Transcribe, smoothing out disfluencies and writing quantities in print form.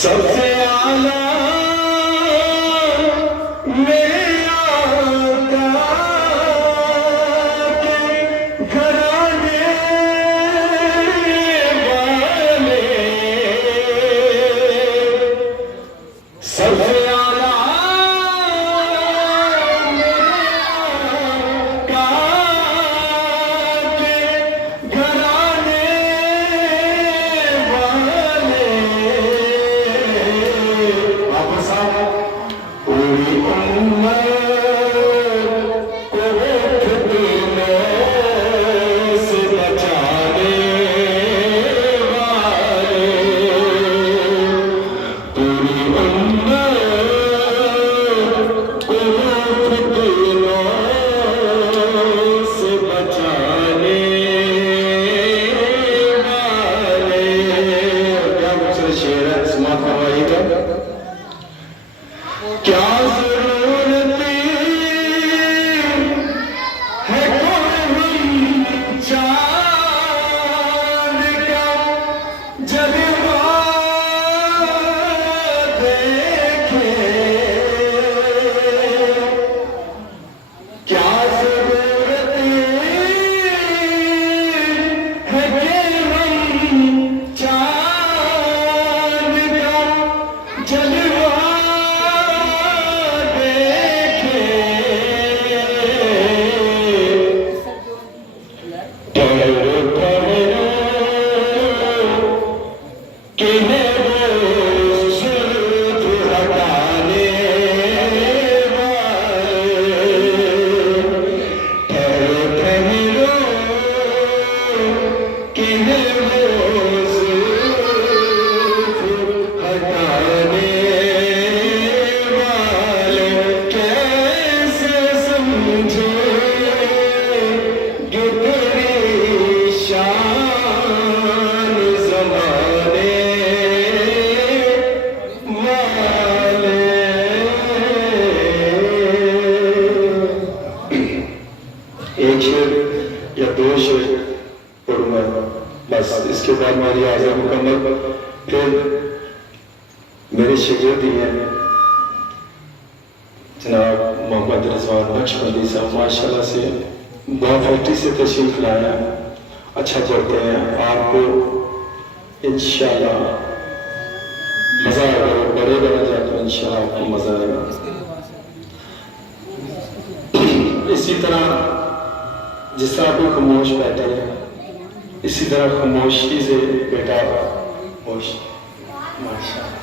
सबसे आला मेरे आका के घराने वाले, सबसे आला मेरे आका के घराने वाले, पूरी उम्मत को फितने से बचाने वाले, पूरी उम्मत को फितनों से बचाने वाले। क्या मुझसे शेर है समाप्त करवाइएगा। क्या जरूरत है कोई चांद का जलवा देखे, क्या जरूरत है कि चांद का जलवा एक शेर या दो शेर पढ़ूंगा बस, इसके बाद हमारी आज़ाद मुकम्मल। फिर मेरे शागिर्द हैं जनाब मोहम्मद रिजवान बख्शबंदी साहब, माशाल्लाह से फैक्ट्री से तशरीफ लाया, अच्छा पढ़ते हैं, आपको इंशाल्लाह मजा आएगा, बड़े बना जाते हैं इंशाल्लाह आपको मजा आएगा। इसी तरह जिस तरह कोई खामोश बैठे हैं, इसी तरह खामोशी से बेटा खामोश माशाअल्लाह।